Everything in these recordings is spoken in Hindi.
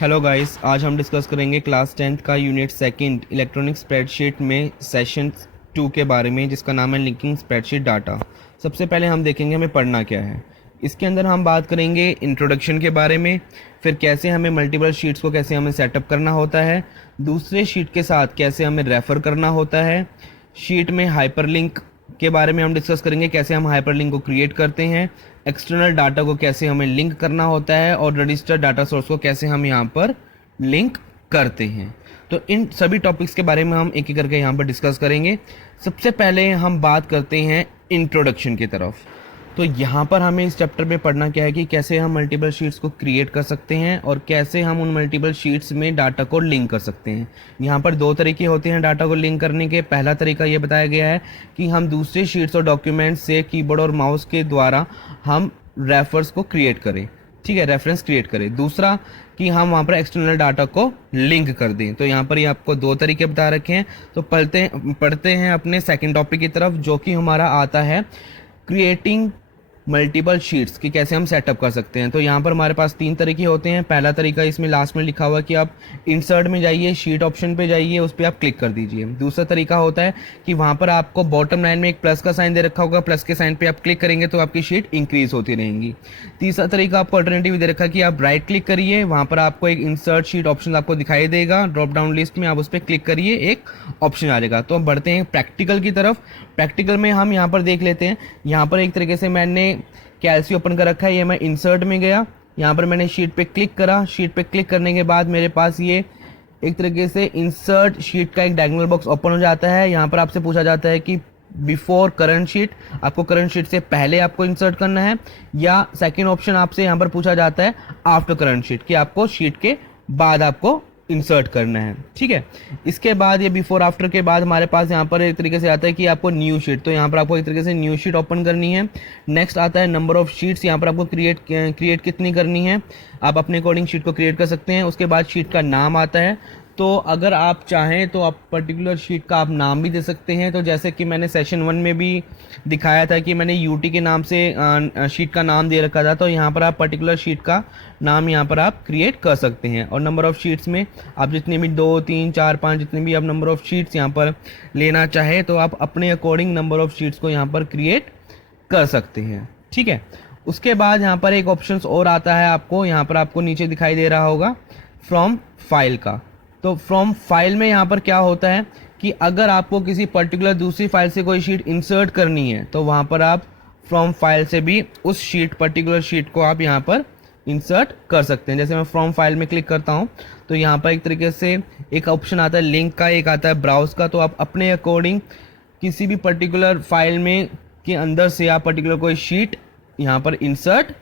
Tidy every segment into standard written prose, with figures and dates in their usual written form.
हेलो गाइस, आज हम डिस्कस करेंगे क्लास 10th का यूनिट सेकंड इलेक्ट्रॉनिक स्प्रेडशीट में सेशन 2 के बारे में, जिसका नाम है लिंकिंग स्प्रेडशीट डाटा। सबसे पहले हम देखेंगे हमें पढ़ना क्या है। इसके अंदर हम बात करेंगे इंट्रोडक्शन के बारे में, फिर कैसे हमें मल्टीपल शीट्स को कैसे हमें सेटअप करना होता है, दूसरे शीट के साथ कैसे हमें रेफ़र करना होता है, शीट में हाइपरलिंक के बारे में हम डिस्कस करेंगे, कैसे हम हाइपरलिंक को क्रिएट करते हैं, एक्सटर्नल डाटा को कैसे हमें लिंक करना होता है, और रजिस्टर्ड डाटा सोर्स को कैसे हम यहाँ पर लिंक करते हैं। तो इन सभी टॉपिक्स के बारे में हम एक एक करके यहाँ पर डिस्कस करेंगे। सबसे पहले हम बात करते हैं इंट्रोडक्शन की तरफ। तो यहाँ पर हमें इस चैप्टर में पढ़ना क्या है कि कैसे हम मल्टीपल शीट्स को क्रिएट कर सकते हैं और कैसे हम उन मल्टीपल शीट्स में डाटा को लिंक कर सकते हैं। यहाँ पर दो तरीके होते हैं डाटा को लिंक करने के। पहला तरीका ये बताया गया है कि हम दूसरे शीट्स और डॉक्यूमेंट्स से कीबोर्ड और माउस के द्वारा हम रेफर्स को क्रिएट करें, ठीक है, रेफरेंस क्रिएट करें। दूसरा कि हम वहाँ पर एक्सटर्नल डाटा को लिंक कर दें। तो यहाँ पर ये आपको दो तरीके बता रखे हैं। तो पढ़ते हैं अपने सेकंड टॉपिक की तरफ, जो कि हमारा आता है क्रिएटिंग मल्टीपल शीट्स की कैसे हम सेटअप कर सकते हैं। तो यहाँ पर हमारे पास तीन तरीके होते हैं। पहला तरीका इसमें लास्ट में लिखा हुआ कि आप इंसर्ट में जाइए, शीट ऑप्शन पे जाइए, उस पर आप क्लिक कर दीजिए। दूसरा तरीका होता है कि वहाँ पर आपको बॉटम लाइन में एक प्लस का साइन दे रखा होगा, प्लस के साइन पे आप क्लिक करेंगे तो आपकी शीट इंक्रीज होती रहेंगी। तीसरा तरीका आपको अल्टरनेटिव दे रखा है कि आप राइट क्लिक करिए, वहाँ पर आपको एक इंसर्ट शीट ऑप्शन आपको दिखाई देगा, ड्रॉप डाउन लिस्ट में आप उस पर क्लिक करिए, एक ऑप्शन आ जाएगा। तो बढ़ते हैं प्रैक्टिकल की तरफ। प्रैक्टिकल में हम यहाँ पर देख लेते हैं। यहाँ पर एक तरीके से मैंने कैल्सी ओपन कर रखा है। ये मैं इंसर्ट में गया, यहाँ पर मैंने शीट पे क्लिक करा। शीट पे क्लिक करने के बाद मेरे पास ये एक तरीके से इंसर्ट शीट का एक डायगोनल बॉक्स ओपन हो जाता है। यहाँ पर आपसे पूछा जाता है कि बिफोर करंट शीट, आपको करंट शीट से पहले आपको इंसर्ट करना है, या सेकंड ऑप्शन आपसे यहाँ पर पूछा जाता है आफ्टर करंट शीट, कि आपको शीट के बाद आपको इंसर्ट करना है, ठीक है। इसके बाद ये बिफोर आफ्टर के बाद हमारे पास यहाँ पर एक तरीके से आता है कि आपको न्यू शीट, तो यहाँ पर आपको एक तरीके से न्यू शीट ओपन करनी है। नेक्स्ट आता है नंबर ऑफ शीट्स, यहाँ पर आपको क्रिएट कितनी करनी है, आप अपने अकॉर्डिंग शीट को क्रिएट कर सकते हैं। उसके बाद शीट का नाम आता है। तो अगर आप चाहें तो आप पर्टिकुलर शीट का आप नाम भी दे सकते हैं। तो जैसे कि मैंने सेशन 1 में भी दिखाया था कि मैंने यूटी के नाम से शीट का नाम दे रखा था, तो यहाँ पर आप पर्टिकुलर शीट का नाम यहाँ पर आप क्रिएट कर सकते हैं। और नंबर ऑफ़ शीट्स में आप जितने भी 2, 3, 4, 5 जितने भी आप नंबर ऑफ़ शीट्स यहाँ पर लेना चाहें, तो आप अपने अकॉर्डिंग नंबर ऑफ़ शीट्स को यहाँ पर क्रिएट कर सकते हैं, ठीक है। उसके बाद यहाँ पर एक ऑप्शन और आता है आपको, यहाँ पर आपको नीचे दिखाई दे रहा होगा फ्रॉम फाइल का। तो फ्रॉम फाइल में यहाँ पर क्या होता है कि अगर आपको किसी पर्टिकुलर दूसरी फाइल से कोई शीट इंसर्ट करनी है, तो वहाँ पर आप फ्रॉम फाइल से भी उस शीट पर्टिकुलर शीट को आप यहाँ पर इंसर्ट कर सकते हैं। जैसे मैं फ्रॉम फाइल में क्लिक करता हूँ तो यहाँ पर एक तरीके से एक ऑप्शन आता है लिंक का, एक आता है ब्राउज का। तो आप अपने अकॉर्डिंग किसी भी पर्टिकुलर फाइल में के अंदर से आप पर्टिकुलर कोई शीट यहाँ पर इंसर्ट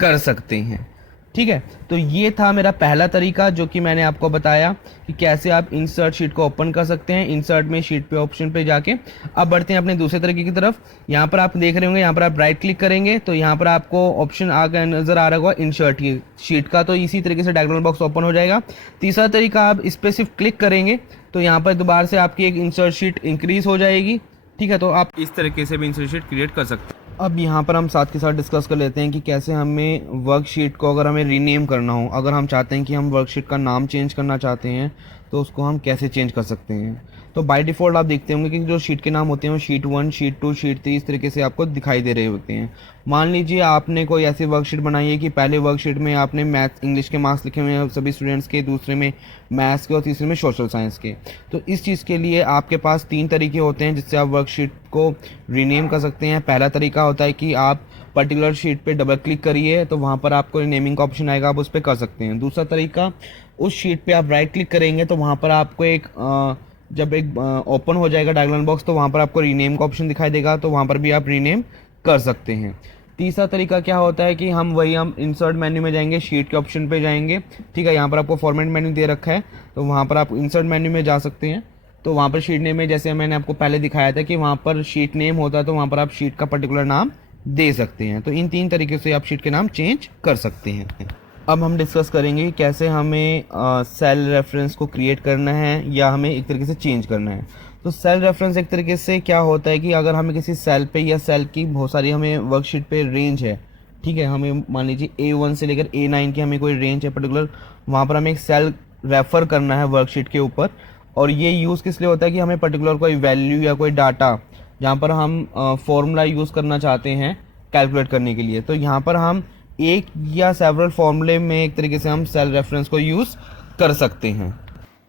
कर सकते हैं, ठीक है। तो ये था मेरा पहला तरीका जो कि मैंने आपको बताया कि कैसे आप इंसर्ट शीट को ओपन कर सकते हैं। इंसर्ट में शीट पे ऑप्शन पे जाके अब बढ़ते हैं अपने दूसरे तरीके की तरफ। यहाँ पर आप देख रहे होंगे, यहाँ पर आप राइट क्लिक करेंगे तो यहाँ पर आपको ऑप्शन आगे नजर आ रहा होगा इंसर्ट की शीट का, तो इसी तरीके से डायगोनल बॉक्स ओपन हो जाएगा। तीसरा तरीका, आप इस पर सिर्फ क्लिक करेंगे तो यहाँ पर दोबारा से आपकी एक इंसर्ट शीट इंक्रीज हो जाएगी, ठीक है। तो आप इस तरीके से भी इंसर्ट शीट क्रिएट कर सकते हैं। अब यहाँ पर हम साथ के साथ डिस्कस कर लेते हैं कि कैसे हमें वर्कशीट को अगर हमें रीनेम करना हो, अगर हम चाहते हैं कि हम वर्कशीट का नाम चेंज करना चाहते हैं तो उसको हम कैसे चेंज कर सकते हैं। तो बाय डिफ़ॉल्ट आप देखते होंगे कि जो शीट के नाम होते हैं वो शीट 1, शीट 2, शीट 3 इस तरीके से आपको दिखाई दे रहे होते हैं। मान लीजिए आपने कोई ऐसी वर्कशीट बनाई है कि पहले वर्कशीट में आपने मैथ्स इंग्लिश के मार्क्स लिखे हुए हैं सभी स्टूडेंट्स के, दूसरे में मैथ्स के और तीसरे में सोशल साइंस के। तो इस चीज़ के लिए आपके पास 3 तरीके होते हैं जिससे आप वर्कशीट को रीनेम कर सकते हैं। पहला तरीका होता है कि आप पर्टिकुलर शीट पे डबल क्लिक करिए तो वहाँ पर आपको रीनेमिंग का ऑप्शन आएगा, आप उस पर कर सकते हैं। दूसरा तरीका, उस शीट पे आप राइट क्लिक करेंगे तो वहाँ पर आपको जब एक ओपन हो जाएगा डायगोनल बॉक्स तो वहाँ पर आपको रीनेम का ऑप्शन दिखाई देगा, तो वहाँ पर भी आप रीनेम कर सकते हैं। तीसरा तरीका क्या होता है कि हम इंसर्ट मेन्यू में जाएंगे, शीट के ऑप्शन पे जाएंगे, ठीक है। यहाँ पर आपको फॉर्मेट मेन्यू दे रखा है तो वहाँ पर आप इंसर्ट मेन्यू में जा सकते हैं। तो वहाँ पर शीट नेम में जैसे मैंने आपको पहले दिखाया था कि वहाँ पर शीट नेम होता है, तो वहाँ पर आप शीट का पर्टिकुलर नाम दे सकते हैं। तो इन 3 तरीके से आप शीट के नाम चेंज कर सकते हैं। अब हम डिस्कस करेंगे कि कैसे हमें सेल रेफरेंस को क्रिएट करना है या हमें एक तरीके से चेंज करना है। तो सेल रेफरेंस एक तरीके से क्या होता है कि अगर हमें किसी सेल पे या सेल की बहुत सारी हमें वर्कशीट पे रेंज है, ठीक है, हमें मान लीजिए A1 से लेकर A9 की हमें कोई रेंज है पर्टिकुलर, वहाँ पर हमें एक सेल रेफर करना है वर्कशीट के ऊपर। और ये यूज़ किस लिए होता है कि हमें पर्टिकुलर कोई वैल्यू या कोई डाटा जहाँ पर हम फॉर्मूला यूज़ करना चाहते हैं कैलकुलेट करने के लिए, तो यहाँ पर हम एक या सेवरल फॉर्मूले में एक तरीके से हम सेल रेफरेंस को यूज़ कर सकते हैं।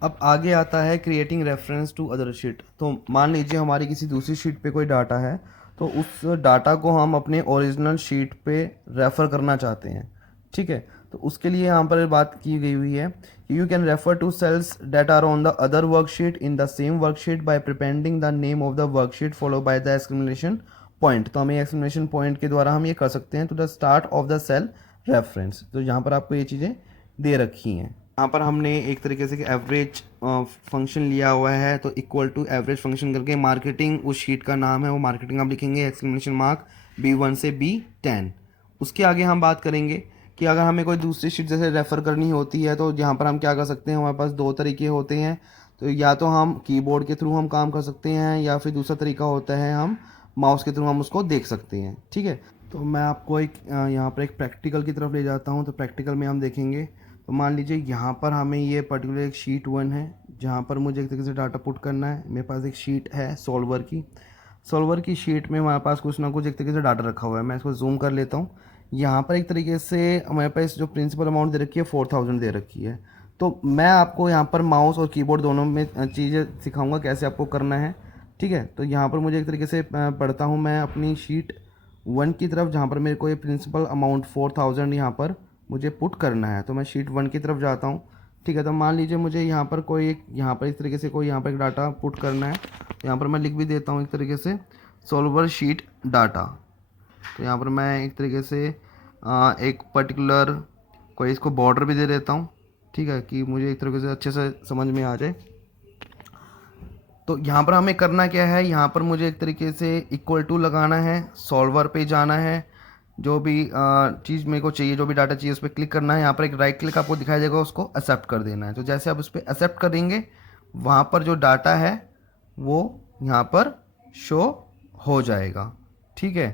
अब आगे आता है creating reference to other sheet. तो मान लीजिए हमारी किसी दूसरी शीट पे कोई डाटा है, तो उस डाटा को हम अपने ओरिजिनल शीट पे रेफ़र करना चाहते हैं। ठीक है, तो उसके लिए यहाँ पर बात की गई हुई है कि you can refer to cells that are on the other worksheet in the same worksheet by prepending the name of the worksheet follow by the exclamation point. तो हमें एक्सक्लेमेशन पॉइंट के द्वारा हम ये कर सकते हैं to the start of the cell reference. तो यहाँ पर आपको ये चीज़ें दे रखी हैं। यहाँ पर हमने एक तरीके से एवरेज फंक्शन लिया हुआ है, तो इक्वल टू एवरेज फंक्शन करके मार्केटिंग उस शीट का नाम है, वो मार्केटिंग आप लिखेंगे एक्सक्लेमेशन मार्क B1 से B10। उसके आगे हम बात करेंगे कि अगर हमें कोई दूसरी शीट जैसे रेफ़र करनी होती है तो यहाँ पर हम क्या कर सकते हैं, हमारे पास दो तरीके होते हैं। तो या तो हम कीबोर्ड के थ्रू हम काम कर सकते हैं, या फिर दूसरा तरीका होता है हम माउस के थ्रू हम उसको देख सकते हैं। ठीक है, तो मैं आपको एक यहाँ पर एक प्रैक्टिकल की तरफ ले जाता हूँ। तो प्रैक्टिकल में हम देखेंगे, तो मान लीजिए यहाँ पर हमें ये पर्टिकुलर एक शीट 1 है जहाँ पर मुझे एक तरीके से डाटा पुट करना है। मेरे पास एक शीट है सॉल्वर की शीट में हमारे पास कुछ ना कुछ एक तरीके से डाटा रखा हुआ है। मैं इसको जूम कर लेता हूँ। यहाँ पर एक तरीके से हमारे पास जो प्रिंसिपल अमाउंट दे रखी है 4000 दे रखी है। तो मैं आपको यहाँ पर माउस और कीबोर्ड दोनों में चीज़ें सिखाऊंगा कैसे आपको करना है। ठीक है, तो यहाँ पर मुझे एक तरीके से पढ़ता हूँ मैं अपनी शीट 1 की तरफ, जहाँ पर मेरे को ये प्रिंसिपल अमाउंट 4000 यहाँ पर मुझे पुट करना है। तो मैं शीट 1 की तरफ जाता हूँ। ठीक है, तो मान लीजिए मुझे यहाँ पर कोई एक यहाँ पर इस तरीके से कोई यहाँ पर एक डाटा पुट करना है। यहाँ पर मैं लिख भी देता हूँ एक तरीके से सॉल्वर शीट डाटा। तो यहाँ पर मैं एक तरीके से एक पर्टिकुलर कोई इसको बॉर्डर भी दे देता हूँ। ठीक है, कि मुझे एक तरीके से अच्छे से समझ में आ जाए। तो यहाँ पर हमें करना क्या है, यहाँ पर मुझे एक तरीके से इक्वल टू लगाना है, सॉल्वर पे जाना है, जो भी चीज़ मेरे को चाहिए, जो भी डाटा चाहिए उस पर क्लिक करना है। यहाँ पर एक राइट क्लिक आपको दिखाई देगा, उसको एक्सेप्ट कर देना है। तो जैसे आप उस पर एक्सेप्ट करेंगे, वहाँ पर जो डाटा है वो यहाँ पर शो हो जाएगा। ठीक है,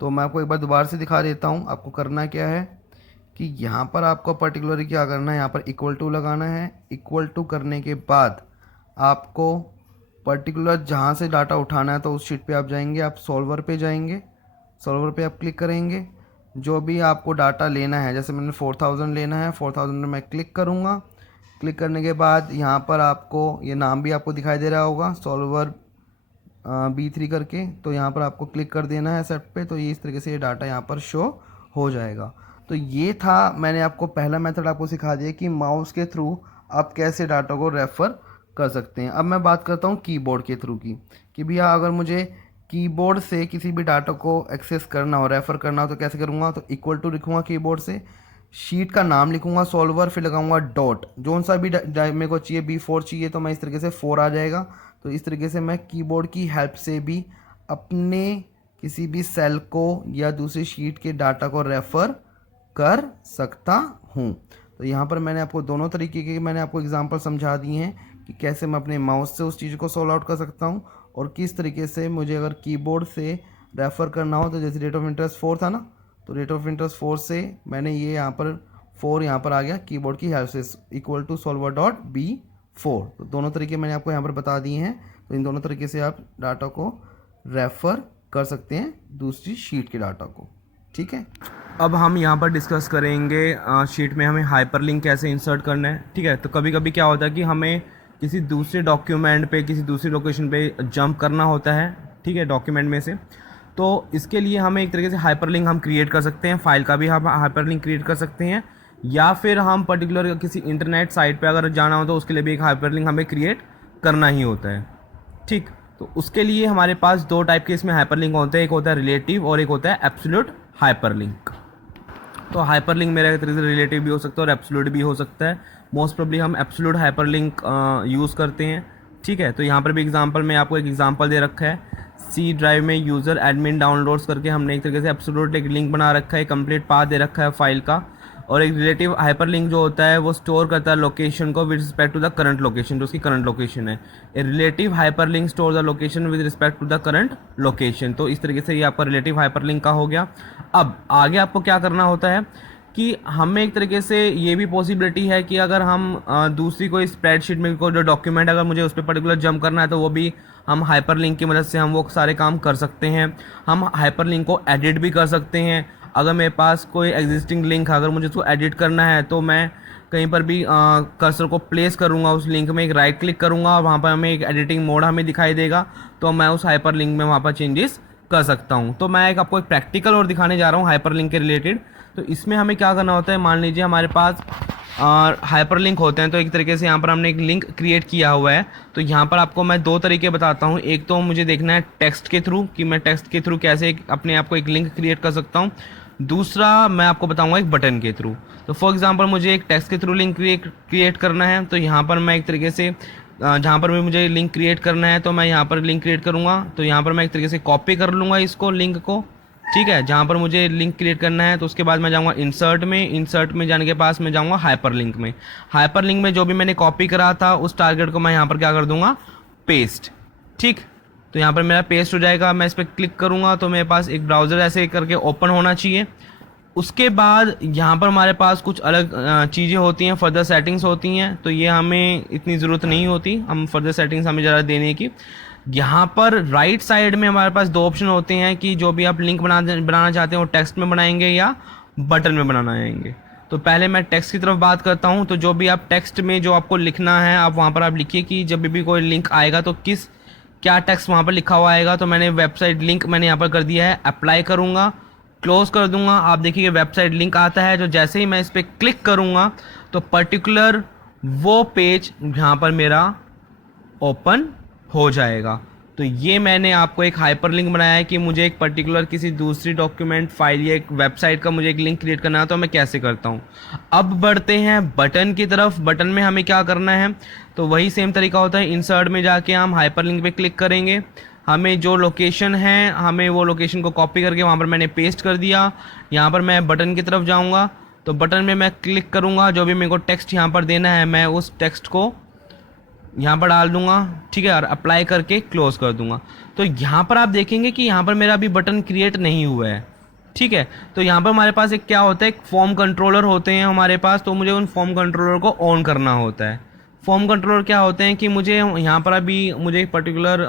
तो मैं आपको एक बार दोबारा से दिखा देता हूँ। आपको करना क्या है कि यहाँ पर आपको पर्टिकुलरली क्या करना है, यहाँ पर इक्वल टू लगाना है। इक्वल टू करने के बाद आपको पर्टिकुलर जहाँ से डाटा उठाना है तो उस शीट पे आप जाएंगे, आप सॉल्वर पे जाएंगे, सॉल्वर पे आप क्लिक करेंगे। जो भी आपको डाटा लेना है, जैसे मैंने 4000 लेना है, 4000 में मैं क्लिक करूँगा। क्लिक करने के बाद यहाँ पर आपको ये नाम भी आपको दिखाई दे रहा होगा, सॉल्वर B3 करके। तो यहाँ पर आपको क्लिक कर देना है सेट पे। तो ये इस तरीके से ये डाटा यहाँ पर शो हो जाएगा। तो ये था, मैंने आपको पहला मेथड आपको सिखा दिया कि माउस के थ्रू आप कैसे डाटा को रेफ़र कर सकते हैं। अब मैं बात करता हूँ कीबोर्ड के थ्रू की, कि भैया अगर मुझे कीबोर्ड से किसी भी डाटा को एक्सेस करना हो, रेफ़र करना हो, तो कैसे करूँगा। तो इक्वल टू लिखूँगा कीबोर्ड से, शीट का नाम लिखूँगा सॉल्वर, फिर लगाऊंगा डॉट, जोन सा भी मेरे को चाहिए, B4 चाहिए तो मैं इस तरीके से 4 आ जाएगा। तो इस तरीके से मैं कीबोर्ड की हेल्प से भी अपने किसी भी सेल को या दूसरी शीट के डाटा को रेफ़र कर सकता हूँ। तो यहाँ पर मैंने आपको दोनों तरीके के मैंने आपको एग्जांपल समझा दिए हैं कि कैसे मैं अपने माउस से उस चीज़ को सॉल्व आउट कर सकता हूँ, और किस तरीके से मुझे अगर कीबोर्ड से रेफ़र करना हो। तो जैसे रेट ऑफ इंटरेस्ट 4 था ना, तो रेट ऑफ इंटरेस्ट 4 से मैंने ये यहाँ पर 4 यहाँ पर आ गया कीबोर्ड की हेल्प से, equal to solver dot B4। तो दोनों तरीके मैंने आपको यहाँ पर बता दिए हैं। तो इन दोनों तरीके से आप डाटा को रेफ़र कर सकते हैं दूसरी शीट के डाटा को। ठीक है, अब हम यहाँ पर डिस्कस करेंगे शीट में हमें हाइपरलिंक कैसे इंसर्ट करना है। ठीक है, तो कभी कभी क्या होता है कि हमें किसी दूसरे डॉक्यूमेंट पे, किसी दूसरी लोकेशन पे जंप करना होता है। ठीक है, डॉक्यूमेंट में से, तो इसके लिए हमें एक तरीके से हाइपरलिंक हम क्रिएट कर सकते हैं, फाइल का भी हम हाइपरलिंक क्रिएट कर सकते हैं, या फिर हम पर्टिकुलर किसी इंटरनेट साइट पे अगर जाना हो तो उसके लिए भी एक हाइपरलिंक हमें क्रिएट करना ही होता है। ठीक, तो उसके लिए हमारे पास दो टाइप के इसमें हाइपरलिंक होते हैं, एक होता है रिलेटिव और एक होता है एब्सोल्यूट हाइपरलिंक। तो हाइपरलिंक मेरा एक तरीके से रिलेटिव भी हो सकता है और एब्सोल्यूट भी हो सकता है। मोस्ट प्रोबेबली हम एब्सोल्यूट हाइपरलिंक यूज़ करते हैं। ठीक है, तो यहाँ पर भी एग्जांपल में आपको एक एग्जांपल दे रखा है, सी ड्राइव में यूज़र एडमिन डाउनलोड्स करके हमने एक तरीके से एब्सोल्यूट एक लिंक बना रखा है, कंप्लीट पाथ दे रखा है फाइल का, और एक रिलेटिव हाइपरलिंक जो होता है वो स्टोर करता है लोकेशन को with respect to the current location, जो उसकी करंट लोकेशन है। A relative hyperlink store the location with respect to the current location. तो इस तरीके से ये आपका रिलेटिव हाइपरलिंक का हो गया। अब आगे आपको क्या करना होता है कि हमें एक तरीके से ये भी पॉसिबिलिटी है कि अगर हम दूसरी कोई स्प्रेडशीट में कोई जो डॉक्यूमेंट अगर मुझे उस पर पर्टिकुलर जंप करना है तो वो भी हम हाइपरलिंक की मदद से हम वो सारे काम कर सकते हैं। हम हाइपरलिंक को एडिट भी कर सकते हैं। अगर मेरे पास कोई एग्जिस्टिंग लिंक है, अगर मुझे उसको एडिट करना है तो मैं कहीं पर भी कर्सर को प्लेस करूँगा उस लिंक में, एक राइट क्लिक करूँगा और वहाँ पर हमें एक एडिटिंग मोड हमें दिखाई देगा, तो मैं उस हाइपरलिंक में वहाँ पर चेंजेस कर सकता हूँ। तो मैं आपको एक प्रैक्टिकल और दिखाने जा रहा हूँ हाइपरलिंक के रिलेटेड। तो इसमें हमें क्या करना होता है, मान लीजिए हमारे पास हाइपरलिंक होते हैं। तो एक तरीके से यहाँ पर हमने एक लिंक क्रिएट किया हुआ है। तो यहाँ पर आपको मैं दो तरीके बताता हूँ। एक तो मुझे देखना है टेक्स्ट के थ्रू कि मैं टेक्स्ट के थ्रू कैसे अपने आप को एक लिंक क्रिएट कर सकता हूँ। दूसरा मैं आपको बताऊँगा एक बटन के थ्रू। तो फॉर एग्जाम्पल मुझे एक टेक्स्ट के थ्रू लिंक क्रिएट करना है। तो यहाँ पर मैं एक तरीके से जहाँ पर भी मुझे लिंक क्रिएट करना है तो मैं यहाँ पर लिंक क्रिएट करूँगा। तो यहाँ पर मैं एक तरीके से कॉपी कर लूँगा इसको, लिंक को, ठीक है। जहाँ पर मुझे लिंक क्रिएट करना है तो उसके बाद मैं जाऊँगा इंसर्ट में जाने के पास मैं जाऊँगा हाइपरलिंक में। हाइपरलिंक में जो भी मैंने कॉपी करा था उस टारगेट को मैं यहाँ पर क्या कर दूँगा, पेस्ट, ठीक। तो यहाँ पर मेरा पेस्ट हो जाएगा। मैं इस पर क्लिक करूँगा तो मेरे पास एक ब्राउज़र ऐसे करके ओपन होना चाहिए। उसके बाद यहाँ पर हमारे पास कुछ अलग चीज़ें होती हैं, फर्दर सेटिंग्स होती हैं। तो ये हमें इतनी ज़रूरत नहीं होती, हम फर्दर सेटिंग्स हमें ज़रा देने की। यहाँ पर राइट साइड में हमारे पास दो ऑप्शन होते हैं कि जो भी आप लिंक बनाना चाहते हैं वो टेक्स्ट में बनाएंगे या बटन में बनाना चाहेंगे। तो पहले मैं टेक्स्ट की तरफ बात करता हूँ। तो जो भी आप टेक्स्ट में जो आपको लिखना है आप वहाँ पर आप लिखिए कि जब भी कोई लिंक आएगा तो क्या टेक्स्ट वहाँ पर लिखा हुआ आएगा। तो मैंने वेबसाइट लिंक मैंने यहाँ पर कर दिया है, अप्लाई करूँगा, क्लोज कर दूंगा। आप देखिए वेबसाइट लिंक आता है। जो जैसे ही मैं इस पर क्लिक करूँगा तो पर्टिकुलर वो पेज यहाँ पर मेरा ओपन हो जाएगा। तो ये मैंने आपको एक हाइपरलिंक बनाया है कि मुझे एक पर्टिकुलर किसी दूसरी डॉक्यूमेंट फाइल या एक वेबसाइट का मुझे एक लिंक क्रिएट करना है तो मैं कैसे करता हूँ। अब बढ़ते हैं बटन की तरफ। बटन में हमें क्या करना है, तो वही सेम तरीका होता है। इंसर्ट में जाके हम हाइपरलिंक पे क्लिक करेंगे। हमें जो लोकेशन है हमें वो लोकेशन को कॉपी करके वहाँ पर मैंने पेस्ट कर दिया। यहाँ पर मैं बटन की तरफ जाऊँगा तो बटन में मैं क्लिक करूँगा। जो भी मेरे को टेक्स्ट यहाँ पर देना है मैं उस टेक्स्ट को यहाँ पर डाल दूंगा, ठीक है, और अप्लाई करके क्लोज कर दूंगा। तो यहाँ पर आप देखेंगे कि यहाँ पर मेरा अभी बटन क्रिएट नहीं हुआ है, ठीक है। तो यहाँ पर हमारे पास एक क्या होता है, एक फॉर्म कंट्रोलर होते हैं हमारे पास। तो मुझे उन फॉर्म कंट्रोलर को ऑन करना होता है। फॉर्म कंट्रोलर क्या होते हैं कि मुझे यहाँ पर अभी मुझे पर्टिकुलर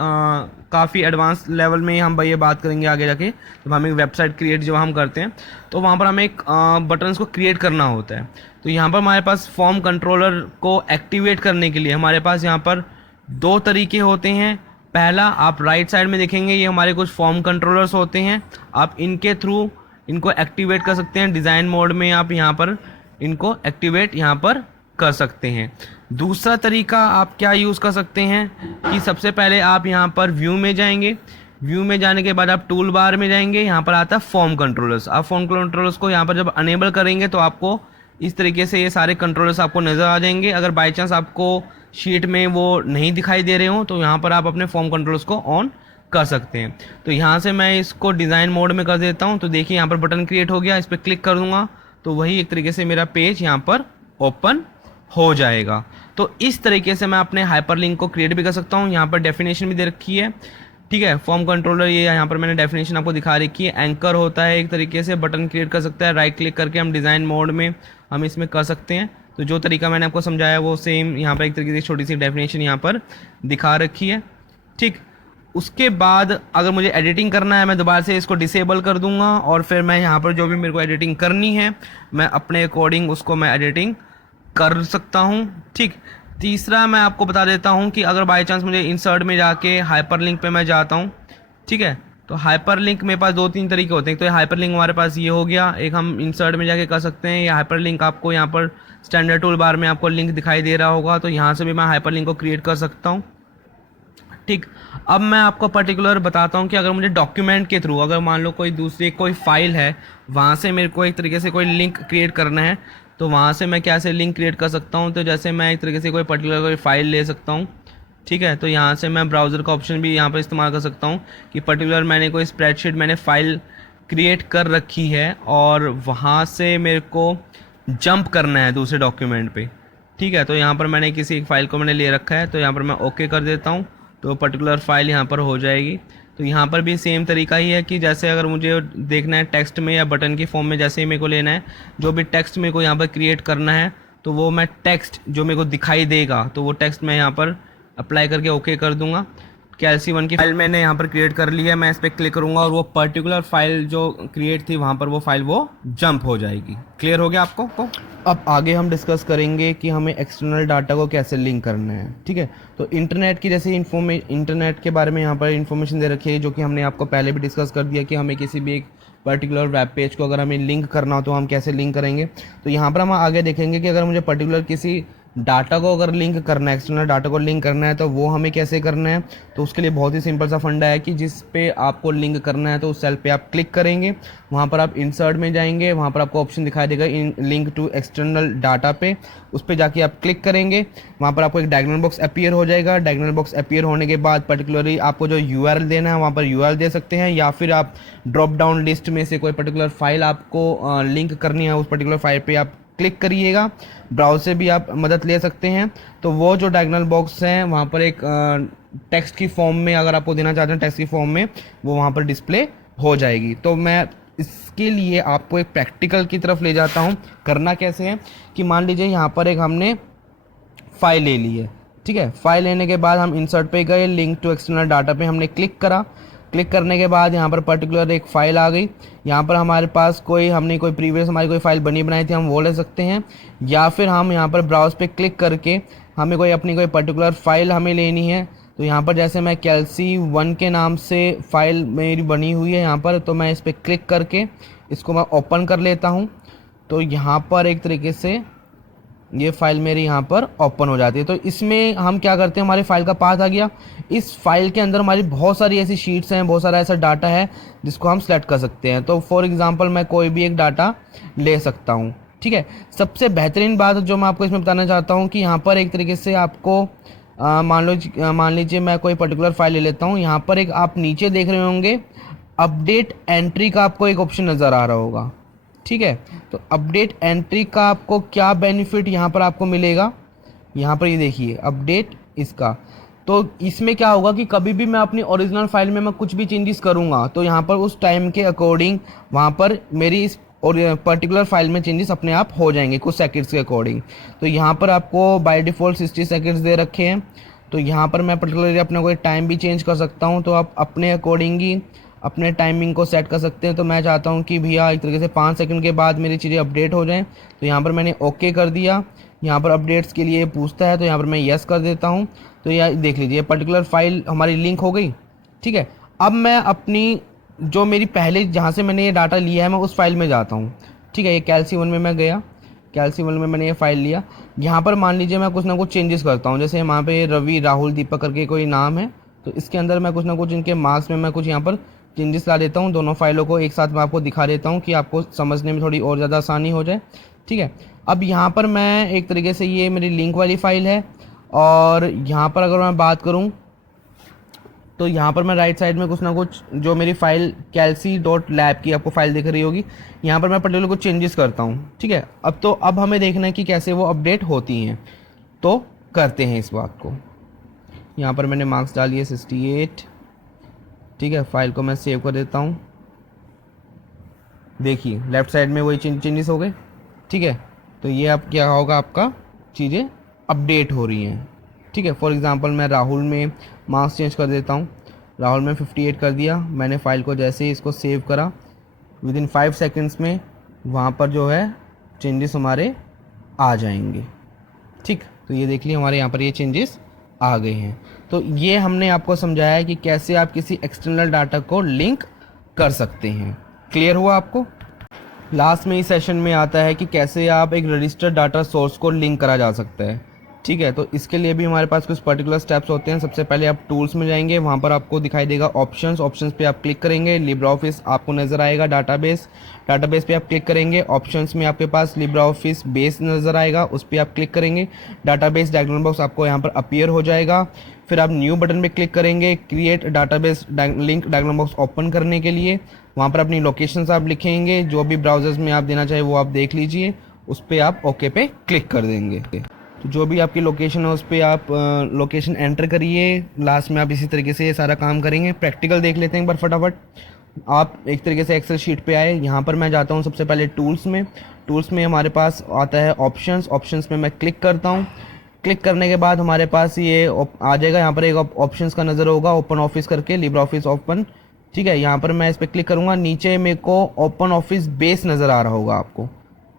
काफ़ी एडवांस लेवल में हम ये बात करेंगे आगे जाके जब हम एक वेबसाइट क्रिएट जो हम करते हैं तो वहाँ पर हमें एक बटन्स को क्रिएट करना होता है। तो यहाँ पर हमारे पास फॉर्म कंट्रोलर को एक्टिवेट करने के लिए हमारे पास यहाँ पर दो तरीके होते हैं। पहला, आप राइट साइड में देखेंगे ये हमारे कुछ फॉर्म कंट्रोलर्स होते हैं। आप इनके थ्रू इनको एक्टिवेट कर सकते हैं। डिज़ाइन मोड में आप यहाँ पर इनको एक्टिवेट यहाँ पर कर सकते हैं। दूसरा तरीका आप क्या यूज़ कर सकते हैं कि सबसे पहले आप यहाँ पर व्यू में जाएंगे। व्यू में जाने के बाद आप टूल बार में जाएंगे। यहाँ पर आता है फॉर्म कंट्रोलर्स। आप फॉर्म कंट्रोलर्स को यहाँ पर जब अनेबल करेंगे तो आपको इस तरीके से ये सारे कंट्रोलर्स आपको नज़र आ जाएंगे। अगर बाई चांस आपको शीट में वो नहीं दिखाई दे रहे हो तो यहाँ पर आप अपने फॉर्म कंट्रोलर्स को ऑन कर सकते हैं। तो यहाँ से मैं इसको डिज़ाइन मोड में कर देता हूँ। तो देखिए यहाँ पर बटन क्रिएट हो गया, इस पर क्लिक कर दूँगा तो वही एक तरीके से मेरा पेज यहाँ पर ओपन हो जाएगा। तो इस तरीके से मैं अपने हाइपरलिंक को क्रिएट भी कर सकता हूँ। यहाँ पर डेफिनेशन भी दे रखी है, ठीक है। फॉर्म कंट्रोलर ये यहाँ पर मैंने डेफिनेशन आपको दिखा रखी है। एंकर होता है एक तरीके से, बटन क्रिएट कर सकता है। राइट क्लिक करके हम डिज़ाइन मोड में हम इसमें कर सकते हैं। तो जो तरीका मैंने आपको समझाया वो सेम यहाँ पर एक तरीके से छोटी सी डेफिनेशन यहाँ पर दिखा रखी है, ठीक। उसके बाद अगर मुझे एडिटिंग करना है मैं दोबारा से इसको डिसेबल कर दूंगा और फिर मैं यहाँ पर जो भी मेरे को एडिटिंग करनी है मैं अपने अकॉर्डिंग उसको मैं एडिटिंग कर सकता हूँ, ठीक। तीसरा मैं आपको बता देता हूँ कि अगर बाय चांस मुझे इंसर्ट में जाके हाइपरलिंक पे मैं जाता हूँ, ठीक है। तो हाइपरलिंक मेरे पास दो तीन तरीके होते हैं। तो हाइपरलिंक हमारे पास ये हो गया, एक हम इंसर्ट में जाके कर सकते हैं। या हाइपरलिंक आपको यहाँ पर स्टैंडर्ड टूल बार में आपको लिंक दिखाई दे रहा होगा, तो यहाँ से भी मैं हाइपरलिंक को क्रिएट कर सकता हूँ, ठीक। अब मैं आपको पर्टिकुलर बताता हूँ कि अगर मुझे डॉक्यूमेंट के थ्रू अगर मान लो कोई दूसरी कोई फाइल है वहाँ से मेरे को एक तरीके से कोई लिंक क्रिएट करना है तो वहाँ से मैं कैसे लिंक क्रिएट कर सकता हूँ। तो जैसे मैं एक तरीके से कोई पर्टिकुलर कोई फाइल ले सकता हूँ, ठीक है। तो यहाँ से मैं ब्राउज़र का ऑप्शन भी यहाँ पर इस्तेमाल कर सकता हूँ कि पर्टिकुलर मैंने कोई स्प्रेडशीट मैंने फ़ाइल क्रिएट कर रखी है और वहाँ से मेरे को जंप करना है दूसरे डॉक्यूमेंट पे। ठीक है, तो यहाँ पर मैंने किसी एक फ़ाइल को मैंने ले रखा है, तो यहाँ पर मैं ओके कर देता हूँ, तो पर्टिकुलर फ़ाइल यहाँ पर हो जाएगी। तो यहाँ पर भी सेम तरीका ही है कि जैसे अगर मुझे देखना है टेक्स्ट में या बटन की फॉर्म में, जैसे ही मेरे को लेना है, जो भी टेक्स्ट मेरे को यहाँ पर क्रिएट करना है, तो वो मैं टेक्स्ट जो मेरे को दिखाई देगा, तो वो टेक्स्ट मैं यहाँ पर अप्लाई करके ओके कर दूंगा। कैल्सी वन की फाइल मैंने यहाँ पर क्रिएट कर ली है, मैं इस पर क्लिक करूँगा और वो पर्टिकुलर फाइल जो क्रिएट थी वहाँ पर वो फाइल वो जंप हो जाएगी। क्लियर हो गया आपको को? अब आगे हम डिस्कस करेंगे कि हमें एक्सटर्नल डाटा को कैसे लिंक करना है। ठीक है, तो इंटरनेट की जैसे इंटरनेट के बारे में यहाँ पर इन्फॉर्मेशन दे रखी है, जो कि हमने आपको पहले भी डिस्कस कर दिया कि हमें किसी भी एक पर्टिकुलर वेब पेज को अगर हमें लिंक करना हो तो हम कैसे लिंक करेंगे। तो यहाँ पर हम आगे देखेंगे कि अगर मुझे पर्टिकुलर किसी डाटा को अगर लिंक करना है, एक्सटर्नल डाटा को लिंक करना है, तो वो हमें कैसे करना है। तो उसके लिए बहुत ही सिंपल सा फंडा है कि जिस पे आपको लिंक करना है तो उस सेल पे आप क्लिक करेंगे, वहाँ पर आप इंसर्ट में जाएंगे, वहाँ पर आपको ऑप्शन दिखाई देगा इन लिंक टू एक्सटर्नल डाटा पे, उस पर जाके आप क्लिक करेंगे, वहाँ पर आपको एक डायगोनल बॉक्स अपीयर हो जाएगा। डायगोनल बॉक्स अपीयर होने के बाद पर्टिकुलरली आपको जो यूआरएल देना है वहाँ पर यूआरएल दे सकते हैं, या फिर आप ड्रॉप डाउन लिस्ट में से कोई पर्टिकुलर फाइल आपको लिंक करनी है, उस पर्टिकुलर फाइल पे आप क्लिक करिएगा। ब्राउज से भी आप मदद ले सकते हैं। तो वो जो डायगोनल बॉक्स हैं वहाँ पर एक टेक्स्ट की फॉर्म में अगर आपको देना चाहते हैं, टेक्स्ट की फॉर्म में वो वहाँ पर डिस्प्ले हो जाएगी। तो मैं इसके लिए आपको एक प्रैक्टिकल की तरफ ले जाता हूँ। करना कैसे है कि मान लीजिए यहाँ पर एक हमने फाइल ले ली है। ठीक है, फाइल लेने के बाद हम इंसर्ट पे गए, लिंक टू एक्सटर्नल डाटा पे हमने क्लिक करा। क्लिक करने के बाद यहाँ पर पर्टिकुलर एक फ़ाइल आ गई। यहाँ पर हमारे पास हमने कोई प्रीवियस हमारी कोई फ़ाइल बनाई थी, हम वो ले सकते हैं, या फिर हम यहाँ पर ब्राउज पे क्लिक करके हमें कोई पर्टिकुलर फ़ाइल हमें लेनी है। तो यहाँ पर जैसे मैं कैल्सी वन के नाम से फ़ाइल मेरी बनी हुई है यहाँ पर, तो मैं इस पर क्लिक करके इसको मैं ओपन कर लेता हूँ। तो यहाँ पर एक तरीके से ये फाइल मेरी यहाँ पर ओपन हो जाती है। तो इसमें हम क्या करते हैं, हमारी फाइल का पाथ आ गया। इस फाइल के अंदर हमारी बहुत सारी ऐसी शीट्स हैं, बहुत सारा ऐसा डाटा है जिसको हम सेलेक्ट कर सकते हैं। तो फॉर एग्जांपल मैं कोई भी एक डाटा ले सकता हूँ। ठीक है, सबसे बेहतरीन बात जो मैं आपको इसमें बताना चाहता हूँ कि यहाँ पर एक तरीके से आपको मान लीजिए मैं कोई पर्टिकुलर फाइल ले लेता हूँ। यहाँ पर एक आप नीचे देख रहे होंगे अपडेट एंट्री का आपको एक ऑप्शन नज़र आ रहा होगा। ठीक है, तो अपडेट एंट्री का आपको क्या बेनिफिट यहाँ पर आपको मिलेगा, यहाँ पर ये देखिए अपडेट इसका। तो इसमें क्या होगा कि कभी भी मैं अपनी ओरिजिनल फाइल में मैं कुछ भी चेंजेस करूँगा तो यहाँ पर उस टाइम के अकॉर्डिंग वहाँ पर मेरी इस और पर्टिकुलर फाइल में चेंजेस अपने आप हो जाएंगे कुछ सेकंड्स के अकॉर्डिंग। तो यहाँ पर आपको बाय डिफ़ॉल्ट 60 सेकंड्स दे रखे हैं। तो यहाँ पर मैं पर्टिकुलरली अपना कोई टाइम भी चेंज कर सकता हूँ, तो आप अपने अकॉर्डिंग ही अपने टाइमिंग को सेट कर सकते हैं। तो मैं चाहता हूँ कि भैया एक तरीके से 5 सेकंड के बाद मेरी चीज़ें अपडेट हो जाएं। तो यहाँ पर मैंने ओके कर दिया। यहाँ पर अपडेट्स के लिए पूछता है, तो यहाँ पर मैं यस कर देता हूँ। तो यह देख लीजिए पर्टिकुलर फाइल हमारी लिंक हो गई। ठीक है, अब मैं अपनी जो मेरी पहले जहाँ से मैंने ये डाटा लिया है मैं उस फाइल में जाता हूँ। ठीक है, ये कैल्सी वन में मैं गया, कैल्सी वन में मैंने ये फाइल लिया। यहाँ पर मान लीजिए मैं कुछ ना कुछ चेंजेस करता हूँ, जैसे वहाँ पे रवि राहुल दीपक करके कोई नाम है, तो इसके अंदर मैं कुछ ना कुछ इनके मार्क्स में मैं कुछ यहाँ पर चेंजेस ला देता हूँ। दोनों फाइलों को एक साथ मैं आपको दिखा देता हूँ कि आपको समझने में थोड़ी और ज़्यादा आसानी हो जाए। ठीक है, अब यहाँ पर मैं एक तरीके से ये मेरी लिंक वाली फ़ाइल है, और यहाँ पर अगर मैं बात करूँ तो यहाँ पर मैं राइट साइड में कुछ ना कुछ जो मेरी फ़ाइल calc.lab की आपको फ़ाइल दिख रही होगी, यहाँ पर मैं पर्टिकुलर कुछ चेंजेस करता हूँ। ठीक है, अब हमें देखना है कि कैसे वो अपडेट होती हैं। तो करते हैं इस बात को। यहाँ पर मैंने मार्क्स डालिए 68। ठीक है, फाइल को मैं सेव कर देता हूँ। देखिए लेफ़्ट साइड में वही चेंजेस हो गए। ठीक है, तो ये अब क्या होगा, आपका चीज़ें अपडेट हो रही हैं। ठीक है, फॉर एग्ज़ाम्पल मैं राहुल में मार्क्स चेंज कर देता हूँ। राहुल में 58 कर दिया मैंने। फ़ाइल को जैसे ही इसको सेव करा, विदिन 5 सेकंड्स में वहाँ पर जो है चेंजेस हमारे आ जाएंगे। ठीक, तो ये देख लिए हमारे यहाँ पर ये चेंजेस आ गए हैं। तो ये हमने आपको समझाया है कि कैसे आप किसी एक्सटर्नल डाटा को लिंक कर सकते हैं। क्लियर हुआ आपको? लास्ट में इस सेशन में आता है कि कैसे आप एक रजिस्टर्ड डाटा सोर्स को लिंक करा जा सकता है। ठीक है, तो इसके लिए भी हमारे पास कुछ पर्टिकुलर स्टेप्स होते हैं। सबसे पहले आप टूल्स में जाएंगे, वहाँ पर आपको दिखाई देगा ऑप्शंस पे आप क्लिक करेंगे, लिब्रा ऑफिस आपको नज़र आएगा, डाटाबेस पे आप क्लिक करेंगे, ऑप्शंस में आपके पास लिब्रा ऑफिस बेस नज़र आएगा, उस पर आप क्लिक करेंगे, डाटाबेस डायग्राम बॉक्स आपको यहाँ पर अपीयर हो जाएगा। फिर आप न्यू बटन पे क्लिक करेंगे, create database link diagram box open करने के लिए। वहाँ पर अपनी लोकेशंस आप लिखेंगे, जो भी ब्राउजर्स में आप देना चाहे वो आप देख लीजिए। उस पर आप ओके पे क्लिक कर देंगे। तो जो भी आपकी लोकेशन है उस पर आप लोकेशन एंटर करिए। लास्ट में आप इसी तरीके से ये सारा काम करेंगे। प्रैक्टिकल देख लेते हैं एक बार फटाफट। आप एक तरीके से एक्सेल शीट पे आए, यहाँ पर मैं जाता हूँ सबसे पहले टूल्स में। टूल्स में हमारे पास आता है ऑप्शंस। ऑप्शंस में मैं क्लिक करता हूँ। क्लिक करने के बाद हमारे पास ये आ जाएगा, यहाँ पर एक ऑप्शंस का नज़र होगा ओपन ऑफिस करके, लिब्रे ऑफिस ओपन। ठीक है, यहाँ पर मैं इस पर क्लिक करूँगा। नीचे मेरे को ओपन ऑफिस बेस नज़र आ रहा होगा आपको।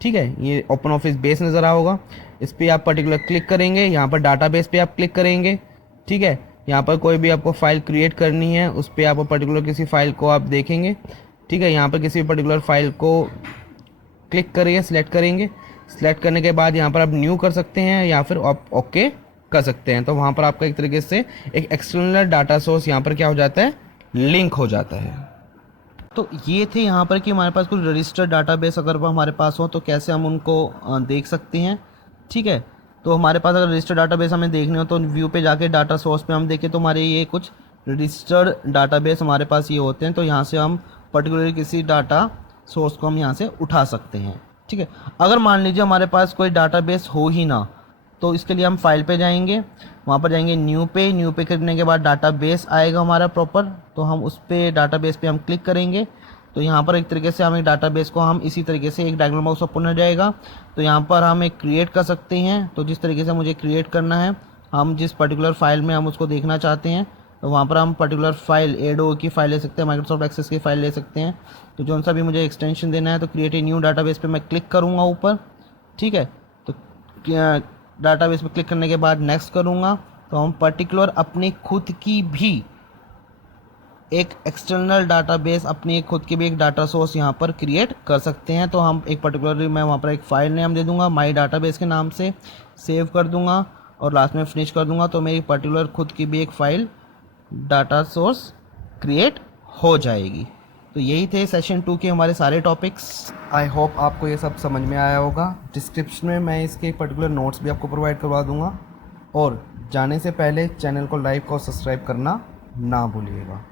ठीक है, ये ओपन ऑफिस बेस नज़र आ रहा होगा। इस पर आप पर्टिकुलर क्लिक करेंगे। यहाँ पर डाटाबेस पे आप क्लिक करेंगे। ठीक है, यहाँ पर कोई भी आपको फाइल क्रिएट करनी है उस पर आप पर्टिकुलर किसी फाइल को आप देखेंगे। ठीक है, यहाँ पर किसी पर्टिकुलर फाइल को क्लिक करिए, सिलेक्ट करेंगे। सिलेक्ट करने के बाद यहाँ पर आप न्यू कर सकते हैं या फिर आप ओके कर सकते हैं। तो वहाँ पर आपका एक तरीके से एक एक्सटर्नल डाटा सोर्स यहाँ पर क्या हो जाता है, लिंक हो जाता है। तो ये थे यहाँ पर कि हमारे पास कुछ रजिस्टर्ड डाटाबेस अगर वो हमारे पास हो तो कैसे हम उनको देख सकते हैं। ठीक है, तो हमारे पास अगर रजिस्टर्ड डाटाबेस हमें देखने हो तो व्यू पे जाके डाटा सोर्स पे हम देखें तो हमारे ये कुछ रजिस्टर्ड डाटाबेस हमारे पास ये होते हैं। तो यहाँ से हम पर्टिकुलरली किसी डाटा सोर्स को हम यहाँ से उठा सकते हैं। ठीक है, अगर मान लीजिए हमारे पास कोई डाटाबेस हो ही ना तो इसके लिए हम फाइल पे जाएंगे, वहाँ पर जाएंगे न्यू पे करने के बाद डाटाबेस आएगा हमारा प्रॉपर। तो हम उस पर डाटाबेस पे हम क्लिक करेंगे। तो यहाँ पर एक तरीके से हम एक डाटाबेस को हम इसी तरीके से एक डायग्राम बॉक्स ओपन हो जाएगा। तो यहाँ पर हम एक क्रिएट कर सकते हैं। तो जिस तरीके से मुझे क्रिएट करना है, हम जिस पर्टिकुलर फाइल में हम उसको देखना चाहते हैं तो वहाँ पर हम पर्टिकुलर फाइल एडो की फाइल ले सकते हैं, माइक्रोसॉफ्ट एक्सेस की फाइल ले सकते हैं। तो जो सा भी मुझे एक्सटेंशन देना है तो क्रिएट ए न्यू डाटाबेस पे मैं क्लिक करूँगा ऊपर। ठीक है, तो डाटाबेस पे क्लिक करने के बाद नेक्स्ट करूँगा। तो हम पर्टिकुलर अपनी खुद की भी एक एक्सटर्नल डाटाबेस, अपनी खुद की भी एक डाटा सोर्स यहाँ पर क्रिएट कर सकते हैं। तो हम एक पर्टिकुलरली मैं वहाँ पर एक फ़ाइल नेम दे दूँगा माई डाटाबेस के नाम से, सेव कर दूँगा और लास्ट में फिनिश कर दूँगा। तो मेरी पर्टिकुलर खुद की भी एक फ़ाइल डाटा सोर्स क्रिएट हो जाएगी। तो यही थे सेशन 2 के हमारे सारे टॉपिक्स। आई होप आपको ये सब समझ में आया होगा। डिस्क्रिप्शन में मैं इसके पर्टिकुलर नोट्स भी आपको प्रोवाइड करवा दूँगा। और जाने से पहले चैनल को लाइक और सब्सक्राइब करना ना भूलिएगा।